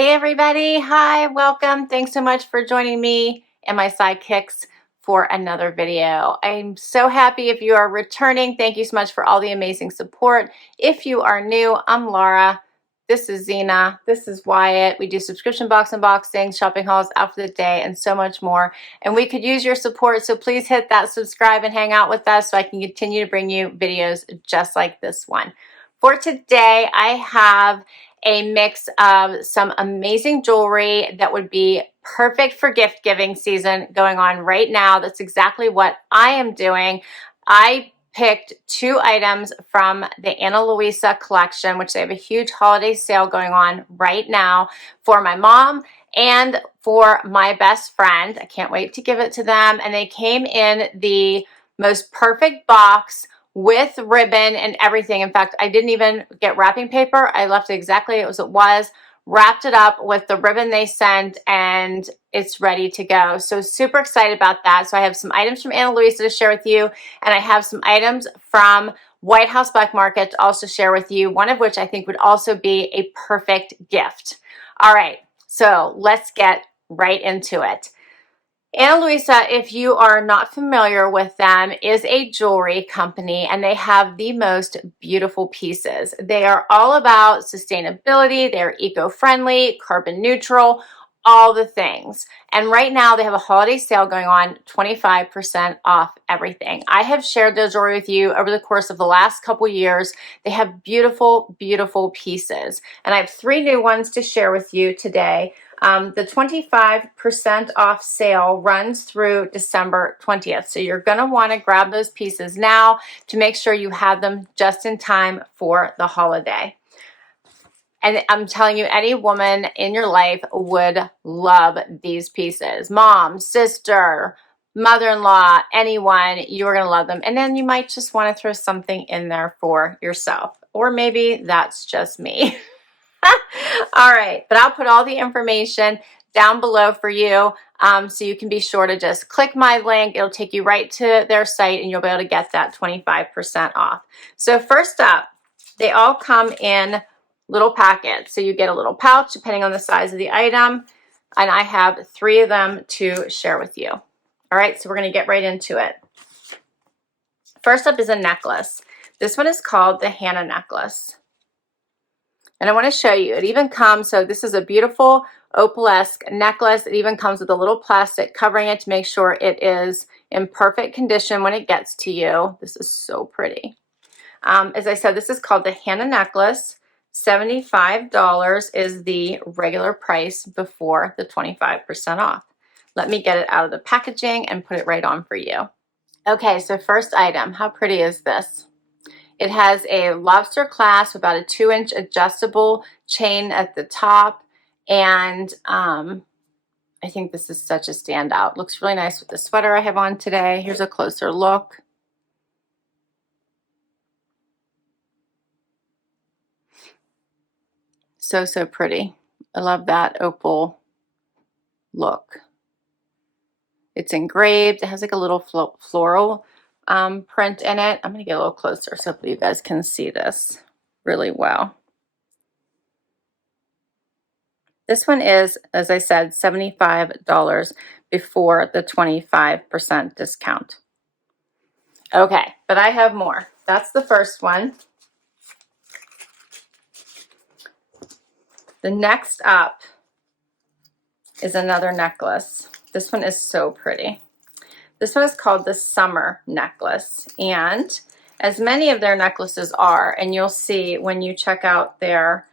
Hey everybody, hi, welcome. Thanks so much for joining me and my sidekicks for another video. I'm so happy if you are returning. Thank you so much for all the amazing support. If you are new, I'm Laura. This is Zena. This is Wyatt. We do subscription box unboxings, shopping hauls, outfit of the day, and so much more. And we could use your support, so please hit that subscribe and hang out with us so I can continue to bring you videos just like this one. For today, I have a mix of some amazing jewelry that would be perfect for gift giving season going on right now. That's exactly what I am doing. I picked 2 items from the Ana Luisa collection, which they have a huge holiday sale going on right now for my mom and for my best friend. I can't wait to give it to them. And they came in the most perfect box with ribbon and everything. In fact, I didn't even get wrapping paper. I left it exactly as it was, wrapped it up with the ribbon they sent, and it's ready to go. So super excited about that. So I have some items from Ana Luisa to share with you, and I have some items from White House Black Market to also share with you, one of which I think would also be a perfect gift. All right, so let's get right into it. Ana Luisa, if you are not familiar with them, is a jewelry company, and they have the most beautiful pieces. They are all about sustainability. They're eco-friendly, carbon neutral, all the things. And right now they have a holiday sale going on, 25% off everything. I have shared their jewelry with you over the course of the last couple years. They have beautiful, beautiful pieces. And I have 3 new ones to share with you today. The 25% off sale runs through December 20th. So you're going to want to grab those pieces now to make sure you have them just in time for the holiday. And I'm telling you, any woman in your life would love these pieces. Mom, sister, mother-in-law, anyone, you're going to love them. And then you might just want to throw something in there for yourself. Or maybe that's just me. All right, but I'll put all the information down below for you, so you can be sure to just click my link. It'll take you right to their site and you'll be able to get that 25% off. So first up, they all come in little packets. So you get a little pouch depending on the size of the item, and I have 3 of them to share with you. All right, so we're going to get right into it. First up is a necklace. This one is called the Hannah necklace. And I want to show you, it even comes, so this is a beautiful opalesque necklace. It even comes with a little plastic covering it to make sure it is in perfect condition when it gets to you. This is so pretty. As I said, this is called the Hannah necklace. $75 is the regular price before the 25% off. Let me get it out of the packaging and put it right on for you. Okay, so first item, how pretty is this? It has a lobster clasp, about a 2-inch adjustable chain at the top, and I think this is such a standout. Looks really nice with the sweater I have on today. Here's a closer look. So, so pretty. I love that opal look. It's engraved. It has like a little floral print in it. I'm going to get a little closer so you guys can see this really well. This one is, as I said, $75 before the 25% discount. Okay, but I have more. That's the first one. The next up is another necklace. This one is so pretty. This one is called the Summer necklace, and as many of their necklaces are, and you'll see when you check out their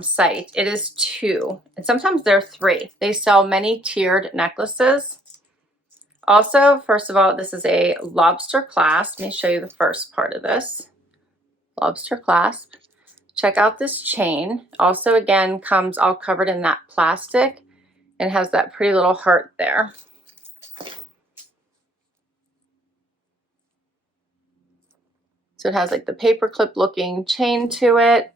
site, it is 2, and sometimes they're 3. They sell many tiered necklaces. Also, first of all, this is a lobster clasp. Let me show you the first part of this. Lobster clasp. Check out this chain. Also, again, comes all covered in that plastic and has that pretty little heart there. So it has like the paper clip looking chain to it.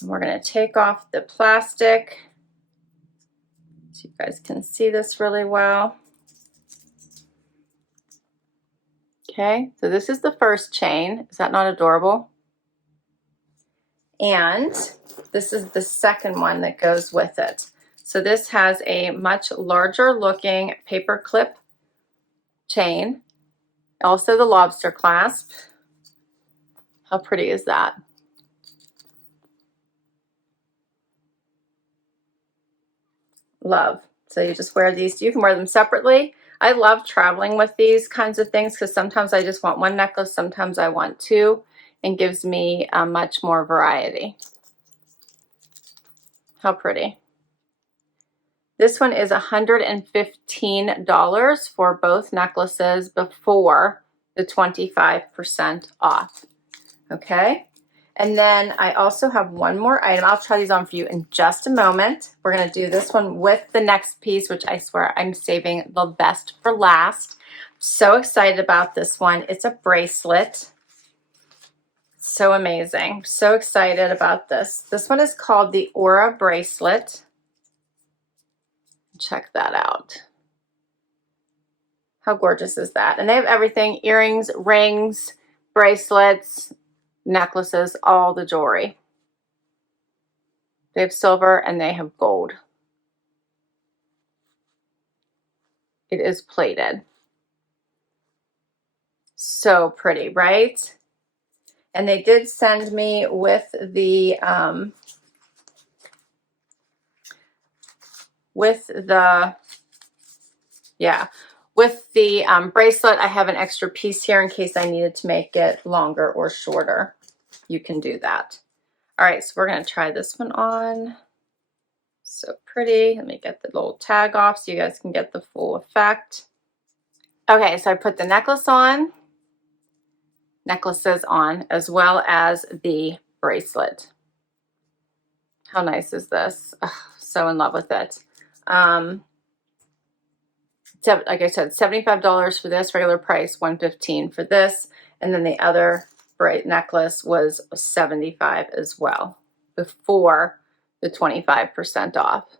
And we're going to take off the plastic so you guys can see this really well. Okay, so this is the first chain. Is that not adorable? And this is the second one that goes with it. So this has a much larger looking paper clip chain. Also the lobster clasp. How pretty is that? Love. So you just wear these. You can wear them separately. I love traveling with these kinds of things because sometimes I just want one necklace, sometimes I want two, and gives me much more variety. How pretty. This one is $115 for both necklaces before the 25% off. Okay. And then I also have one more item. I'll try these on for you in just a moment. We're going to do this one with the next piece, which I swear I'm saving the best for last. So excited about this one. It's a bracelet. So amazing. So excited about this. This one is called the Aura Bracelet. Check that out. How gorgeous is that? And they have everything: earrings, rings, bracelets, necklaces, all the jewelry. They have silver and they have gold. It is plated. So pretty, right? And they did send me with the bracelet. I have an extra piece here in case I needed to make it longer or shorter. You can do that. All right, so we're going to try this one on. So pretty. Let me get the little tag off so you guys can get the full effect. Okay, so I put the necklaces on, as well as the bracelet. How nice is this? Ugh, so in love with it. Like I said, $75 for this, regular price $115 for this, and then the other necklace was $75 as well before the 25% off.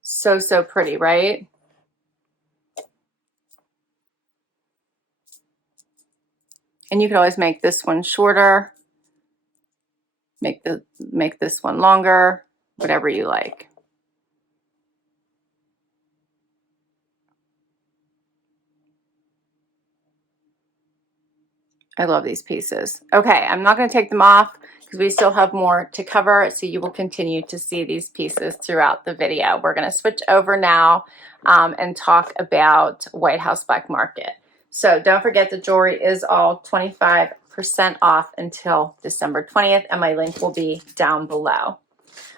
So, so pretty, right? And you can always make this one shorter, make this one longer, whatever you like. I love these pieces. Okay, I'm not going to take them off because we still have more to cover, so you will continue to see these pieces throughout the video. We're going to switch over now and talk about White House Black Market. So don't forget, the jewelry is all 25% off until December 20th, and my link will be down below.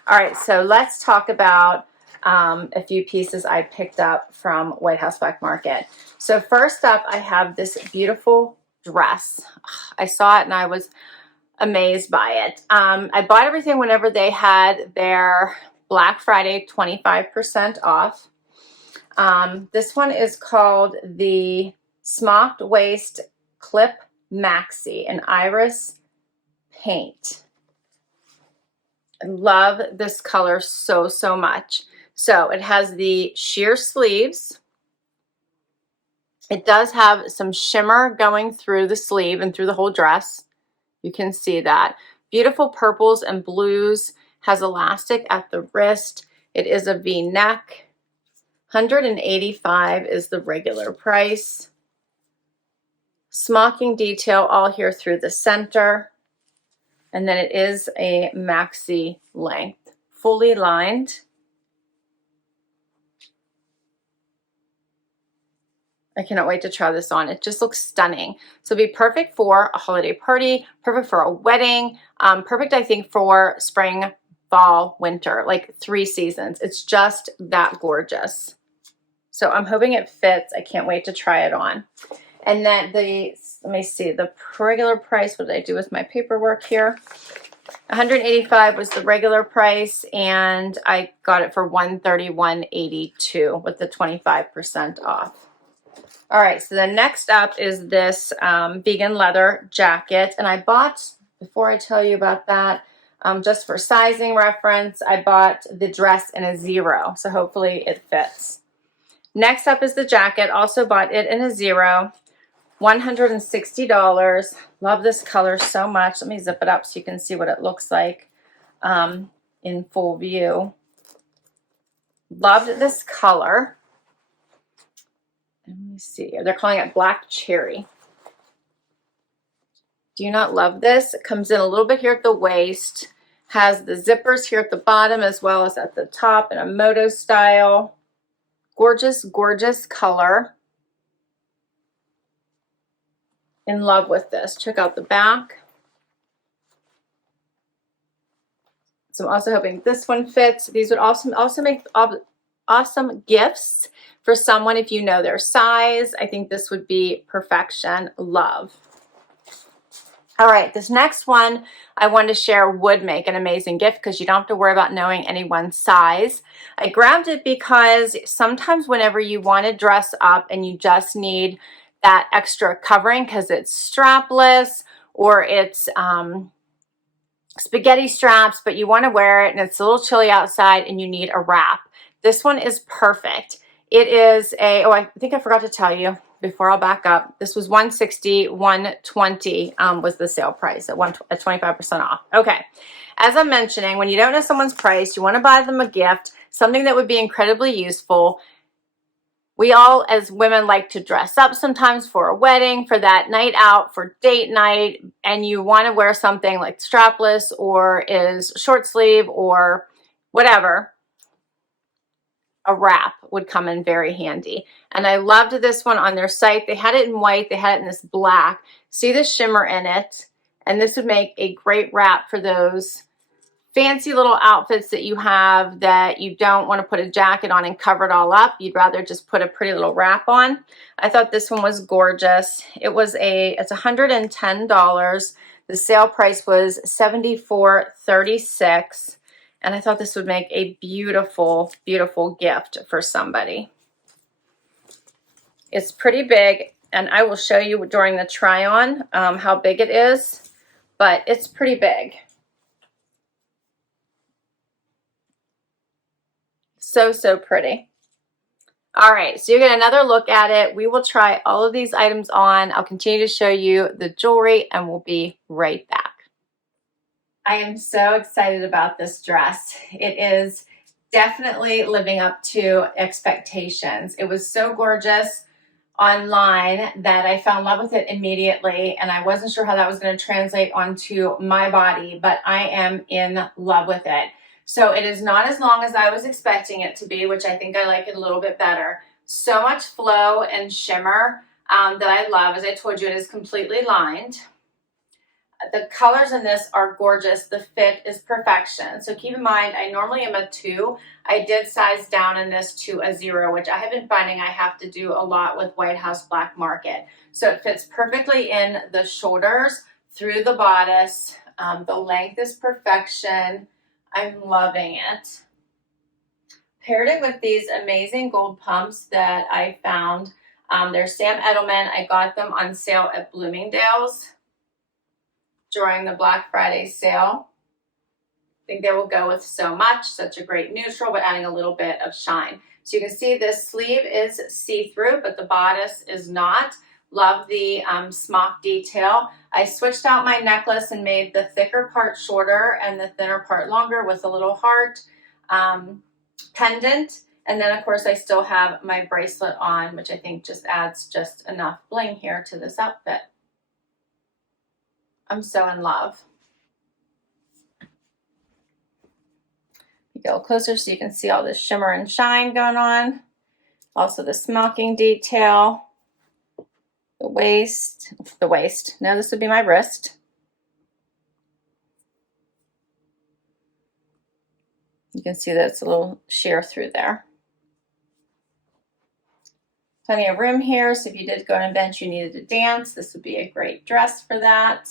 All right, so let's talk about a few pieces I picked up from White House Black Market. So first up, I have this beautiful dress. I saw it and I was amazed by it. I bought everything whenever they had their Black Friday 25% off. This one is called the Smocked Waist Clip Maxi in Iris Paint. I love this color so, so much. So it has the sheer sleeves. It does have some shimmer going through the sleeve and through the whole dress. You can see that. Beautiful purples and blues. Has elastic at the wrist. It is a V-neck. $185 is the regular price. Smocking detail all here through the center. And then it is a maxi length. Fully lined. I cannot wait to try this on. It just looks stunning. So it'll be perfect for a holiday party, perfect for a wedding, perfect, I think, for spring, fall, winter, like 3 seasons. It's just that gorgeous. So I'm hoping it fits. I can't wait to try it on. And then let me see, the regular price, what did I do with my paperwork here? $185 was the regular price, and I got it for $131.82 with the 25% off. All right, so the next up is this vegan leather jacket. And I bought, before I tell you about that, just for sizing reference, I bought the dress in a 0. So hopefully it fits. Next up is the jacket. Also bought it in a 0. $160. Love this color so much. Let me zip it up so you can see what it looks like in full view. Loved this color. Let me see. They're calling it Black Cherry. Do you not love this? It comes in a little bit here at the waist. Has the zippers here at the bottom as well as at the top in a moto style. Gorgeous, gorgeous color. In love with this. Check out the back. So I'm also hoping this one fits. These would also make awesome gifts for someone if you know their size. I think this would be perfection. Love. All right, this next one I wanted to share would make an amazing gift because you don't have to worry about knowing anyone's size. I grabbed it because sometimes whenever you want to dress up and you just need that extra covering because it's strapless or it's spaghetti straps, but you want to wear it and it's a little chilly outside and you need a wrap. This one is perfect. It is a, oh, I think I forgot to tell you before I'll back up. This was $160, $120 was the sale price at 25% off. Okay. As I'm mentioning, when you don't know someone's price, you want to buy them a gift, something that would be incredibly useful. We all, as women, like to dress up sometimes for a wedding, for that night out, for date night, and you want to wear something like strapless or is short sleeve or whatever. A wrap would come in very handy. And I loved this one on their site. They had it in white. They had it in this black. See the shimmer in it. And this would make a great wrap for those fancy little outfits that you have that you don't want to put a jacket on and cover it all up. You'd rather just put a pretty little wrap on. I thought this one was gorgeous. It's $110. The sale price was $74.36. And I thought this would make a beautiful, beautiful gift for somebody. It's pretty big, and I will show you during the try-on how big it is, but it's pretty big. So, so pretty. All right, so you get another look at it. We will try all of these items on. I'll continue to show you the jewelry, and we'll be right back. I am so excited about this dress. It is definitely living up to expectations. It was so gorgeous online that I fell in love with it immediately, and I wasn't sure how that was going to translate onto my body, but I am in love with it. So it is not as long as I was expecting it to be, which I think I like it a little bit better. So much flow and shimmer that I love. As I told you, it is completely lined. The colors in this are gorgeous. The fit is perfection. So keep in mind, I normally am a 2. I did size down in this to a 0, which I have been finding I have to do a lot with White House Black Market. So it fits perfectly in the shoulders, through the bodice. The length is perfection. I'm loving it. Paired it with these amazing gold pumps that I found. They're Sam Edelman. I got them on sale at Bloomingdale's during the Black Friday sale. I think they will go with so much. Such a great neutral, but adding a little bit of shine. So you can see this sleeve is see-through, but the bodice is not. Love the smock detail. I switched out my necklace and made the thicker part shorter and the thinner part longer with a little heart pendant. And then, of course, I still have my bracelet on, which I think just adds just enough bling here to this outfit. I'm so in love. You go closer so you can see all this shimmer and shine going on. Also the smocking detail. The waist. No, this would be my wrist. You can see that it's a little sheer through there. Plenty of room here, so if you did go on a bench you needed to dance, this would be a great dress for that.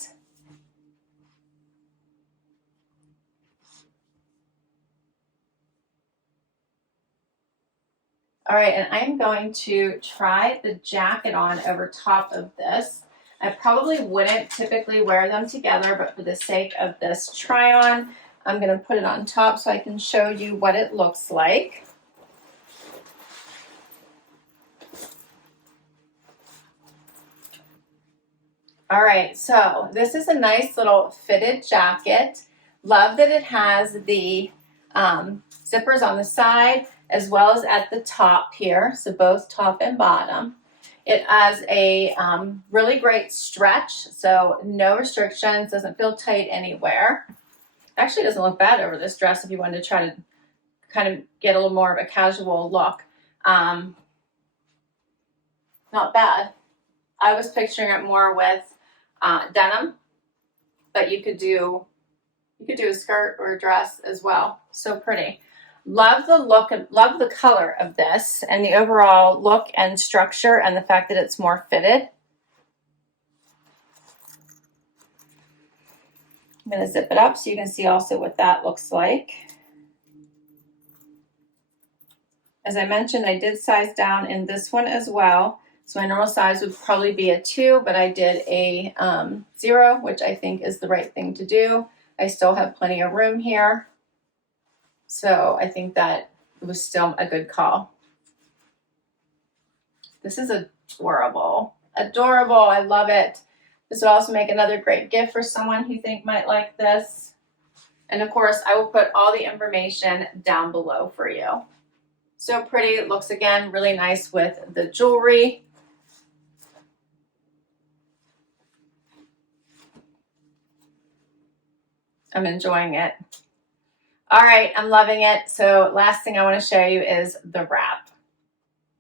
All right, and I'm going to try the jacket on over top of this. I probably wouldn't typically wear them together, but for the sake of this try on, I'm going to put it on top so I can show you what it looks like. All right, so this is a nice little fitted jacket. Love that it has the zippers on the side as well as at the top here, so both top and bottom. It has a really great stretch, so no restrictions, doesn't feel tight anywhere. Actually doesn't look bad over this dress if you wanted to try to kind of get a little more of a casual look. Not bad. I was picturing it more with denim, but you could do a skirt or a dress as well. So pretty. Love the look, love the color of this and the overall look and structure and the fact that it's more fitted. I'm going to zip it up so you can see also what that looks like. As I mentioned, I did size down in this one as well. So my normal size would probably be a 2, but I did a 0, which I think is the right thing to do. I still have plenty of room here. So I think that it was still a good call. This is adorable. Adorable. I love it. This would also make another great gift for someone who you think might like this. And of course, I will put all the information down below for you. So pretty. It looks, again, really nice with the jewelry. I'm enjoying it. All right, I'm loving it. So last thing I want to show you is the wrap.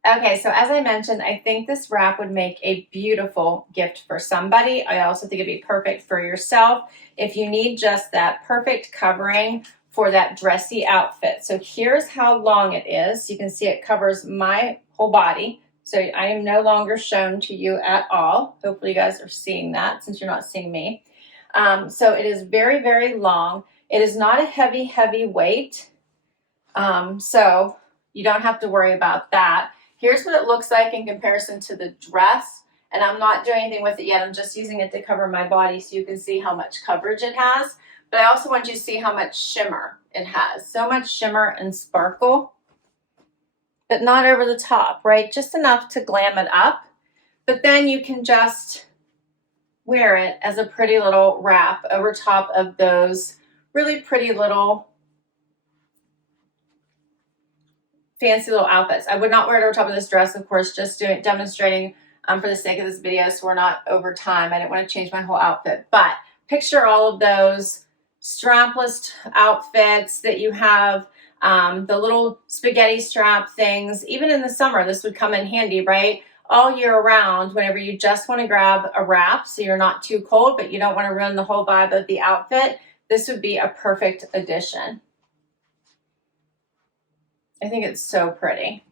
Okay, so as I mentioned, I think this wrap would make a beautiful gift for somebody. I also think it'd be perfect for yourself if you need just that perfect covering for that dressy outfit. So here's how long it is. You can see it covers my whole body. So I am no longer shown to you at all. Hopefully you guys are seeing that since you're not seeing me. So it is very, very long. It is not a heavy, heavy weight. So you don't have to worry about that. Here's what it looks like in comparison to the dress. And I'm not doing anything with it yet. I'm just using it to cover my body so you can see how much coverage it has. But I also want you to see how much shimmer it has. So much shimmer and sparkle, but not over the top, right? Just enough to glam it up. But then you can just wear it as a pretty little wrap over top of those really pretty little fancy little outfits. I would not wear it over top of this dress, of course, just demonstrating for the sake of this video so we're not over time. I didn't want to change my whole outfit, but picture all of those strapless outfits that you have, the little spaghetti strap things. Even in the summer, this would come in handy, right? All year round, whenever you just want to grab a wrap so you're not too cold, but you don't want to ruin the whole vibe of the outfit, this would be a perfect addition. I think it's so pretty.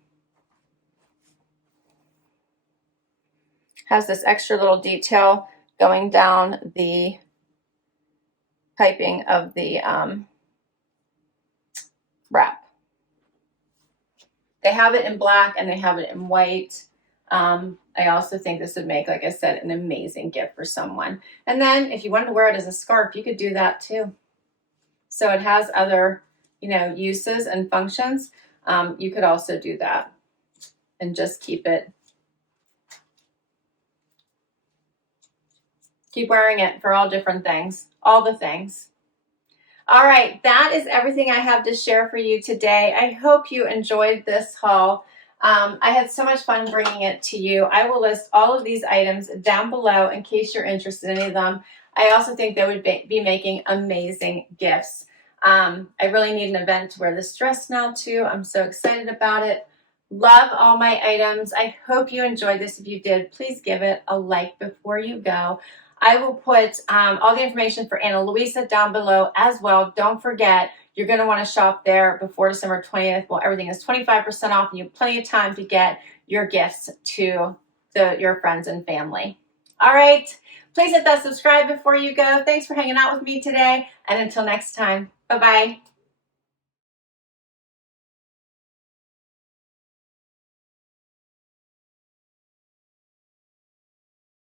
Has this extra little detail going down the piping of the wrap. They have it in black and they have it in white. I also think this would make, like I said, an amazing gift for someone. And then if you wanted to wear it as a scarf, you could do that too. So it has other, uses and functions. You could also do that and just keep wearing it for all different things, all the things. All right, that is everything I have to share for you today. I hope you enjoyed this haul. I had so much fun bringing it to you. I will list all of these items down below in case you're interested in any of them. I also think they would be making amazing gifts. I really need an event to wear this dress now too. I'm so excited about it. Love all my items. I hope you enjoyed this. If you did, please give it a like before you go. I will put all the information for Ana Luisa down below as well. Don't forget, you're going to want to shop there before December 20th. Well, everything is 25% off and you have plenty of time to get your gifts to your friends and family. All right. Please hit that subscribe before you go. Thanks for hanging out with me today. And until next time, bye-bye.